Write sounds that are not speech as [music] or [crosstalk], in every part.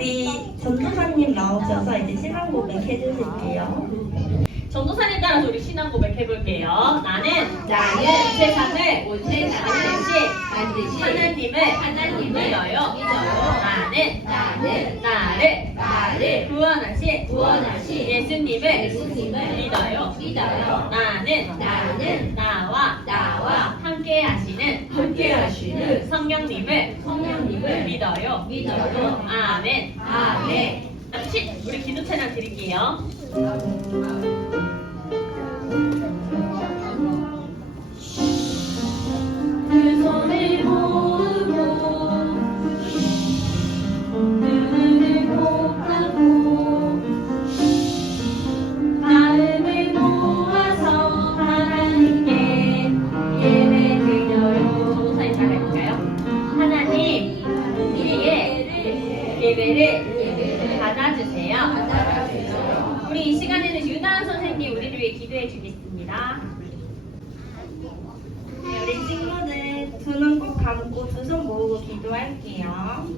우리 전도사님 나오셔서 이제 신앙 고백 해주실게요. 전도사님 따라서 우리 신앙 고백 해볼게요. 나는 나는 이 세상을 온 세상을 반드시 하나님을 하나님을 믿어요. 믿어요. 나는 나는 나를 나를 구원하신 구원하신 예수님을 예수님을 믿어요. 믿어요. 나는 나는 나와 나와 함께 하시는 함께 하시는 성령님을 믿어요. 믿어요. 아멘. 아멘. 잠시 우리 기도 찬양 드릴게요. 예배를 받아주세요. 우리 이 시간에는 유나은 선생님 우리를 위해 기도해 주겠습니다. 네, 우리 친구들 두 눈 꼭 감고 두 손 모으고 기도할게요.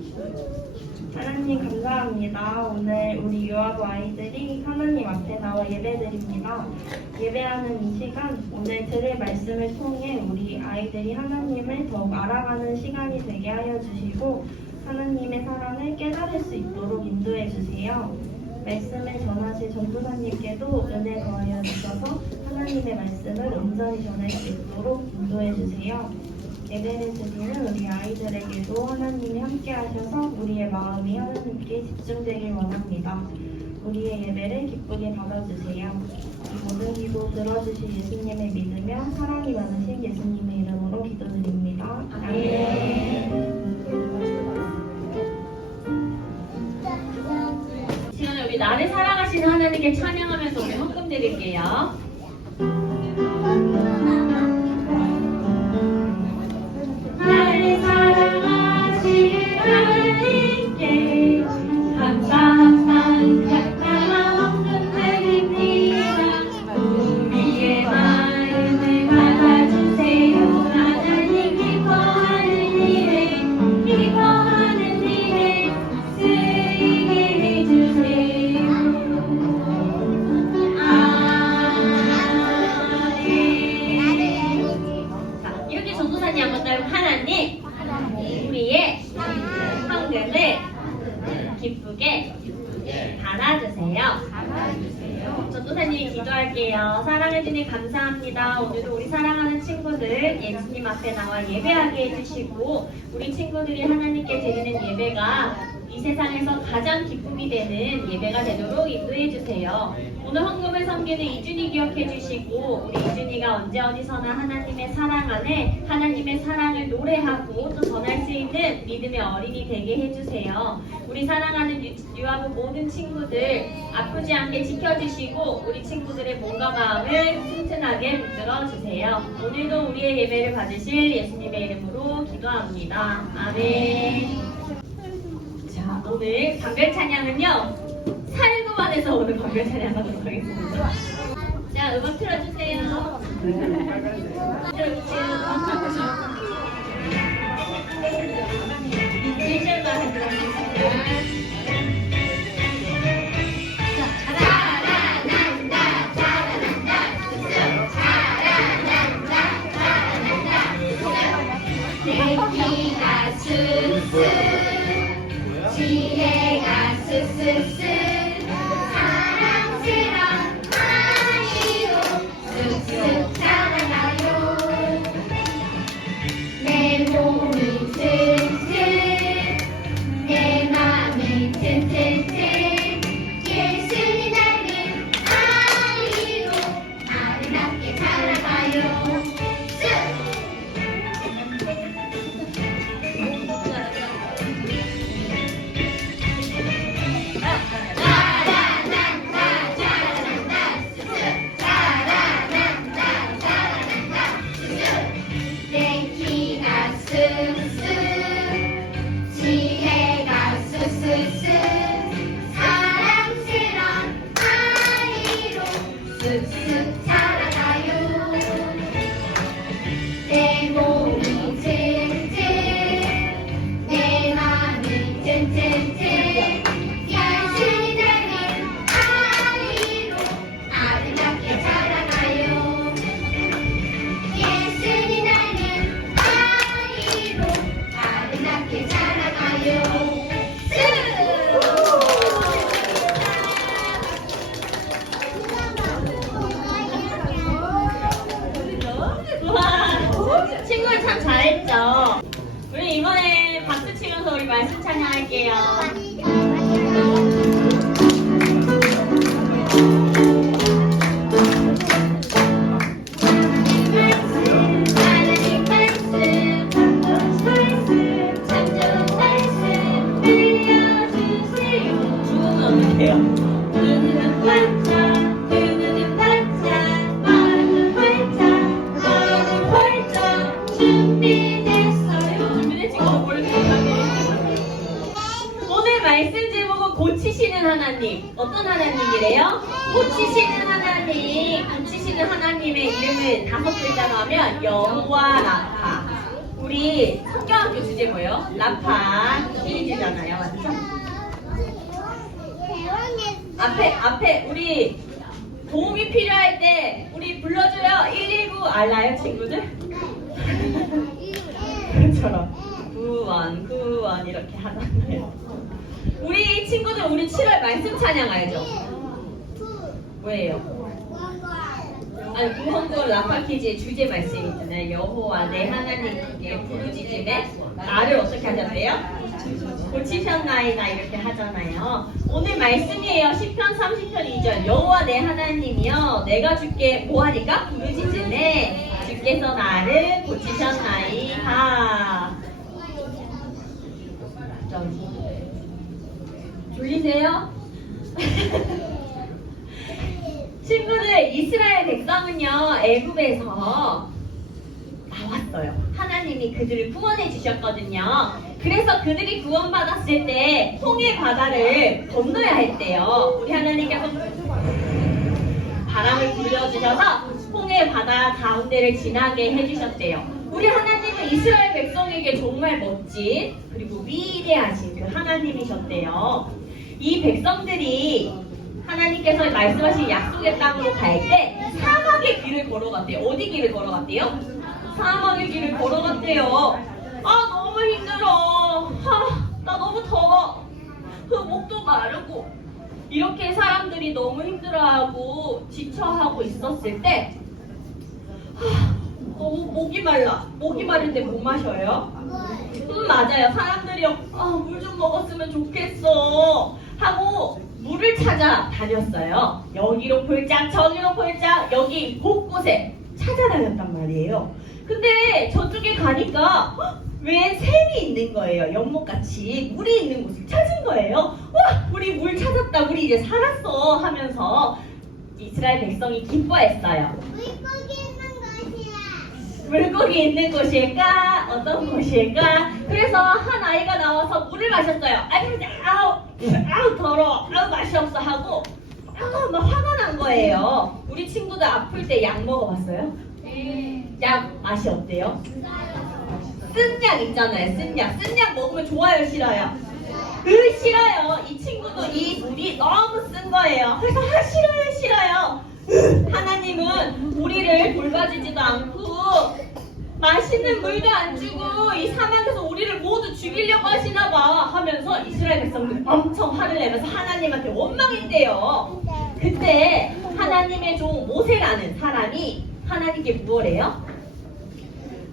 하나님 감사합니다. 오늘 우리 유아부 아이들이 하나님 앞에 나와 예배드립니다. 예배하는 이 시간, 오늘 들을 말씀을 통해 우리 아이들이 하나님을 더욱 알아가는 시간이 되게 하여 주시고 하나님의 사랑을 깨달을 수 있도록 인도해 주세요. 말씀을 전하실 전도사님께도 은혜 더하여 주셔서 하나님의 말씀을 온전히 전할 수 있도록 인도해 주세요. 예배를 드리는 우리 아이들에게도 하나님이 함께 하셔서 우리의 마음이 하나님께 집중되길 원합니다. 우리의 예배를 기쁘게 받아주세요. 이 모든 기도 들어주실 예수님을 믿으며 사랑이 많으신 예수님의 이름으로 기도드립니다. 아멘. 나를 사랑하시는 하나님께 찬양하면서 우리 헌금 드릴게요. 하나님 우리의 헌금을 기쁘게 받아주세요. 전도사님이 기도할게요. 사랑해주니 감사합니다. 오늘도 우리 사랑하는 친구들 예수님 앞에 나와 예배하게 해주시고 우리 친구들이 하나님께 드리는 예배가 이 세상에서 가장 기쁨이 되는 예배가 되도록 인도해 주세요. 오늘 헌금을 섬기는 이준이 기억해 주시고 우리 이준이가 언제 어디서나 하나님의 사랑 안에 하나님의 사랑을 노래하고 또 전할 수 있는 믿음의 어린이 되게 해주세요. 우리 사랑하는 유- 유아부 모든 친구들 아프지 않게 지켜주시고 우리 친구들의 몸과 마음을 튼튼하게 붙들어 주세요. 오늘도 우리의 예배를 받으실 예수님의 이름으로 기도합니다. 아멘. 자, 오늘 방별 찬양은요. 살구만에서 오늘 방별 찬양 하도록 하겠습니다. 자, 음악 틀어주세요. 틀어주세요. 할게 하나님. 어떤 하나님이래요? 고치시는 하나님. 고치시는 하나님의 이름을 다섯 글자로 하면 여호와 라파. 우리 성경학교 주제 뭐예요? 라파 키즈잖아요, 맞죠? 앞에 앞에 우리 도움이 필요할 때 우리 불러줘요. 119 알아요, 친구들? [laughs] 그처럼 구원 구원 이렇게 하잖아요. 우리 친구들 우리 7월 말씀 찬양 알죠? 뭐예요? 아니 구원구 라파키즈의 주제 말씀 있잖아요. 여호와 내 하나님께 부르짖음에 나를 어떻게 하셨대요? 고치셨나이다 이렇게 하잖아요. 오늘 말씀이에요. 10편 30편 2절 여호와 내 하나님이여 내가 주께 뭐하니까 부르짖음에 주께서 나를 고치셨나이다. 좀 졸리세요? [laughs] 친구들 이스라엘 백성은요 애굽에서 나왔어요. 하나님이 그들을 구원해 주셨거든요. 그래서 그들이 구원받았을 때 홍해 바다를 건너야 했대요. 우리 하나님께서 바람을 불려주셔서 홍해 바다 가운데를 지나게 해주셨대요. 우리 하나님은 이스라엘 백성에게 정말 멋진 그리고 위대하신 그 하나님이셨대요. 이 백성들이 하나님께서 말씀하신 약속의 땅으로 갈 때 사막의 길을 걸어갔대요. 어디 길을 걸어갔대요? 사막의 길을 걸어갔대요. 아 너무 힘들어. 아, 나 너무 더워. 그 목도 마르고 이렇게 사람들이 너무 힘들어하고 지쳐하고 있었을 때 하, 너무 목이 말라. 목이 마른데 못 마셔요? 음 맞아요. 사람들이 아 물 좀 먹었으면 좋겠어 하고 물을 찾아 다녔어요. 여기로 폴짝 저기로 폴짝 여기 곳곳에 찾아다녔단 말이에요. 근데 저쪽에 가니까 헉, 왜 샘이 있는 거예요. 연못같이 물이 있는 곳을 찾은 거예요. 와 우리 물 찾았다. 우리 이제 살았어 하면서 이스라엘 백성이 기뻐했어요. 물고기 있는 곳일까? 어떤 곳일까? 그래서 한 아이가 나와서 물을 마셨어요. 아유, 아우, 아우, 더러워. 아우, 맛이 없어. 하고, 아우, 막 화가 난 거예요. 우리 친구들 아플 때 약 먹어봤어요? 약 맛이 어때요? 쓴 약 있잖아요. 쓴 약. 쓴 약 먹으면 좋아요, 싫어요? 그 싫어요. 이 친구도 이 물이 너무 쓴 거예요. 그래서 아, 싫어요, 싫어요. 하나님은 우리를 돌봐주지도 않고 맛있는 물도 안 주고 이 사막에서 우리를 모두 죽이려고 하시나 봐 하면서 이스라엘 백성들 엄청 화를 내면서 하나님한테 원망했대요. 그때 하나님의 종 모세라는 사람이 하나님께 무엇해요?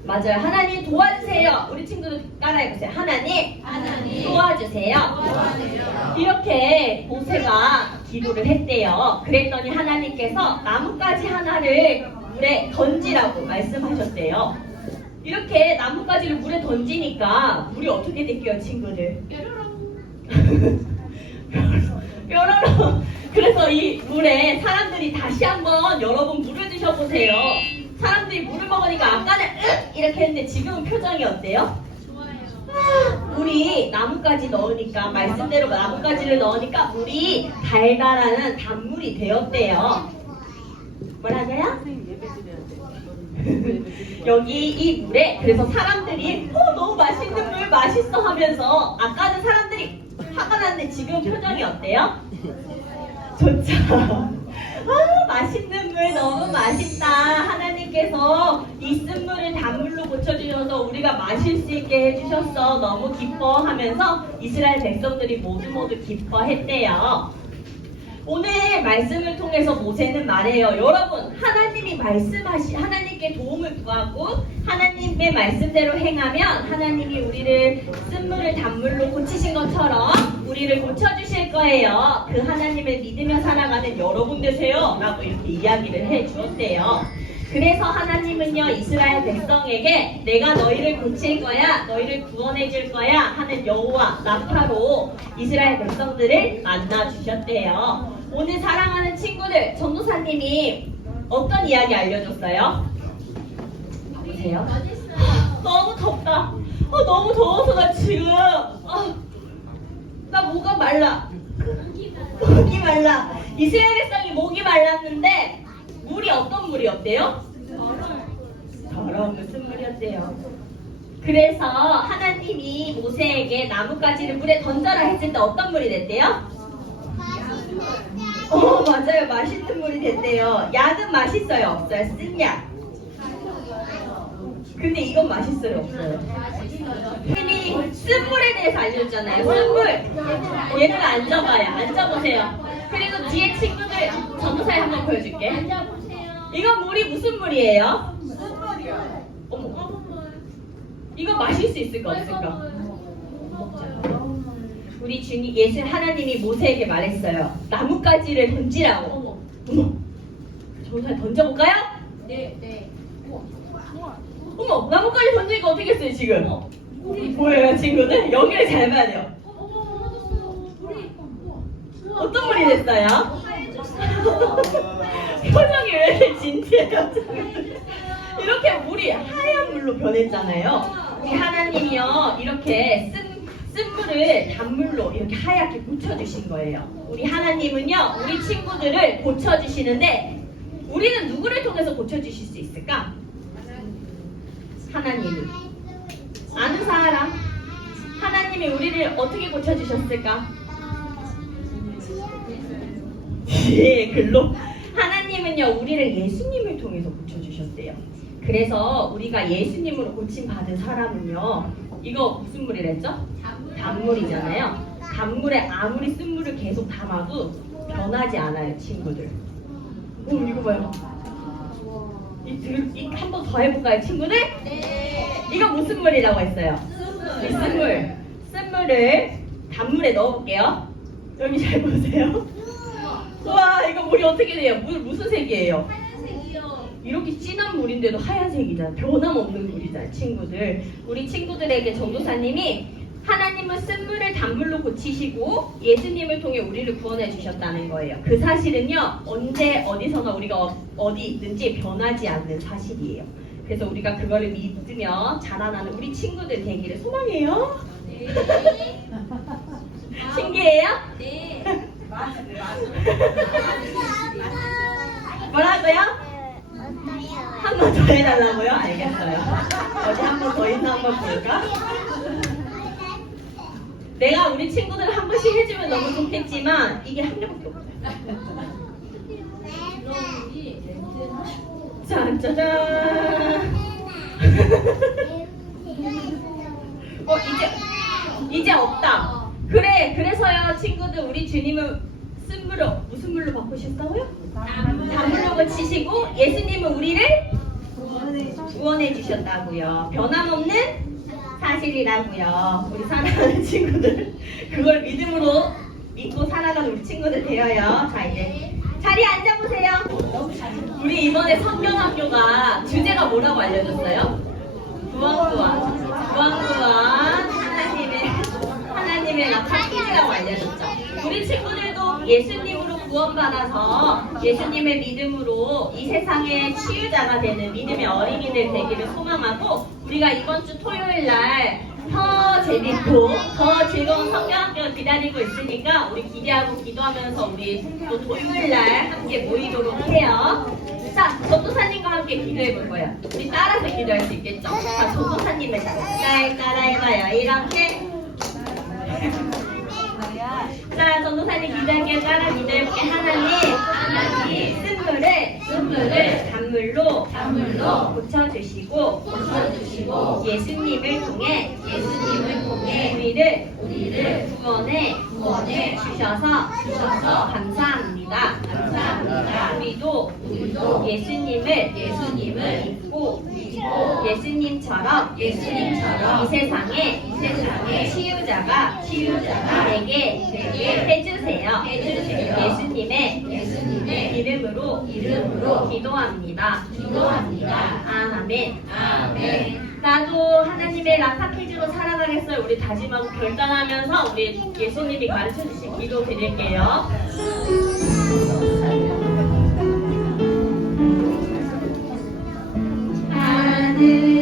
맞아요. 하나님 도와주세요. 우리 친구들 따라해보세요. 하나님, 도와주세요. 이렇게 모세가 기도를 했대요. 그랬더니 하나님께서 나뭇가지 하나를 물에 던지라고 말씀하셨대요. 이렇게 나뭇가지를 물에 던지니까 물이 어떻게 될게요, 친구들? 뾰로로. [laughs] 그래서 이 물에 사람들이 다시 한번 여러분 물을 드셔보세요. 사람들이 물을 먹으니까 아까는 으 이렇게 했는데 지금은 표정이 어때요? 아, 물이 나뭇가지 넣으니까 말씀대로 나뭇가지를 넣으니까 물이 달달한 단물이 되었대요. 뭐라고요? [laughs] 여기 이 물에 그래서 사람들이 어, 너무 맛있는 물 맛있어 하면서 아까는 사람들이 화가 났는데 지금 표정이 어때요? 좋죠. [laughs] 아 맛있는 물 너무 맛있다. 하나님께서 이 쓴물을 단물로 고쳐주셔서 우리가 마실 수 있게 해주셨어. 너무 기뻐하면서 이스라엘 백성들이 모두 모두 기뻐했대요. 오늘 말씀을 통해서 모세는 말해요. 여러분, 하나님이 말씀하시, 하나님께 도움을 구하고 하나님의 말씀대로 행하면 하나님이 우리를 쓴물을 단물로 고치신 것처럼 우리를 고쳐주실 거예요. 그 하나님을 믿으며 살아가는 여러분 되세요. 라고 이렇게 이야기를 해 주었대요. 그래서 하나님은요, 이스라엘 백성에게 내가 너희를 고칠 거야, 너희를 구원해 줄 거야 하는 여호와 나파로 이스라엘 백성들을 만나 주셨대요. 오늘 사랑하는 친구들, 전도사님이 어떤 이야기 알려줬어요? 보세요. 너무 덥다. 어, 너무 더워서 나 지금 아, 나 목가 말라. 목이 말라. 이스라엘 백성이 목이 말랐는데 물이 어떤 물이었대요? 더러운 무슨 물이었대요? 그래서 하나님이 모세에게 나뭇가지를 물에 던져라 했을 때 어떤 물이 됐대요? 어 맞아요 맛있는 물이 됐대요 약은 맛있어요 없어요 쓴 약. 근데 이건 맛있어요 없어요? 선생님이 쓴물에 대해서 알려줬잖아요 쓴물 얘들 앉아봐요 앉아보세요 그리고 뒤에 친구들 전도사에 한번 보여줄게 이건 물이 무슨 물이에요? 어머 이거 마실 수 있을까 없을까? 우리 주님 예수 하나님이 모세에게 말했어요. 나뭇가지를 던지라고. 어머. 어머. 전도사 던져볼까요? 네, 네. 어머 나뭇가지 던지니까 어떻게 했어요 지금? 보여요 친구들? 여기를 잘 봐야 돼요. 어떤 물이 됐어요? [laughs] 표정이 왜 이렇게 진지해요? 이렇게 물이 하얀 물로 변했잖아요. 우리 하나님이요 이렇게 쓴, 쓴 물을 단물로 이렇게 하얗게 고쳐주신 거예요. 우리 하나님은요 우리 친구들을 고쳐주시는데 우리는 누구를 통해서 고쳐주실 수 있을까? 하나님이 아는 사람 하나님이 우리를 어떻게 고쳐주셨을까? 예, [laughs] 글로 하나님은요 우리를 예수님을 통해서 고쳐주셨대요. 그래서 우리가 예수님으로 고침 받은 사람은요 이거 무슨 물이랬죠? 단물이잖아요. 단물에 아무리 쓴 물을 계속 담아도 변하지 않아요, 친구들. 오 이거 봐요. 이한 번 더 해볼까요, 친구들? 네. 이거 무슨 물이라고 했어요? 이 쓴물. 쓴물을 단물에 넣어볼게요. 여기 잘 보세요. 와 이거 물이 어떻게 돼요? 물 무슨 색이에요? 하얀색이요. 이렇게 진한 물인데도 하얀색이잖아. 변함없는 물이잖아, 친구들. 우리 친구들에게 전도사님이 하나님은 쓴 물을 단물로 고치시고 예수님을 통해 우리를 구원해 주셨다는 거예요. 그 사실은요, 언제 어디서나 우리가 어- 어디 있든지 변하지 않는 사실이에요. 그래서 우리가 그거를 믿으며 자라나는 우리 친구들 되기를 소망해요. 네. [laughs] [laughs] 신기해요? 네. 뭐라고요? 한 번 더 해달라고요? 알겠어요. 어디 한 번 더 있나 한번 볼까? 내가 우리 친구들 한 번씩 해주면 너무 좋겠지만 이게 한 개밖에 없어요. 짠, 짜잔. 어, 이제, 이제 없다. 그래, 그래서요, 친구들, 우리 주님은 쓴 물로, 무슨 물로 바꾸셨다고요? 단물로 고치시고, 예수님은 우리를 구원해 주셨다고요. 변함없는 사실이라고요. 우리 사랑하는 [laughs] 친구들, 그걸 믿음으로 믿고 살아가는 우리 친구들 되어요. 자, 이제 자리에 앉아보세요. 우리 이번에 성경학교가 주제가 뭐라고 알려줬어요? 구원구원. 구원구원. 하나님의, 하나님의 나파키즈라고 알려줬죠. 우리 친구들도 예수님으로 구원받아서 예수님의 믿음으로 이 세상의 치유자가 되는 믿음의 어린이들 되기를 소망하고 우리가 이번 주 토요일 날 더 재밌고 더 즐거운 성경학교가 기다리고 있으니까 우리 기대하고 기도하면서 우리 또 토요일 날 함께 모이도록 해요. 자, 전도사님과 함께 기도해 볼 거예요. 우리 따라서 기도할 수 있겠죠? 자, 전도사님을 잘 따라해봐요. 이렇게. 자, 전도사님 기도할게요. 따라 기도해볼게. 하나님, 쓴물을, 쓴물을 단물로, 단물로 고쳐주시고, 고쳐주시고, 예수님을 통해, 예수님을 통해, 우리를, 우리를 구원해, 구원해 주셔서, 주셔서 감사합니다. 감사합니다. 우리도 우리도 예수님을 예수님을 믿고 예수님처럼 예수님처럼 이 세상에 이 세상에 치유자가 치유자가 되게 되게 해주세요. 해주세요. 예수님의 예수님의 이름으로 이름으로 기도합니다. 기도합니다. 아멘. 아멘. 나도 하나님의 라파키즈로 살아가겠어요. 우리 다짐하고 결단하면서 우리 예수님이 가르쳐 주신 기도 드릴게요. 하늘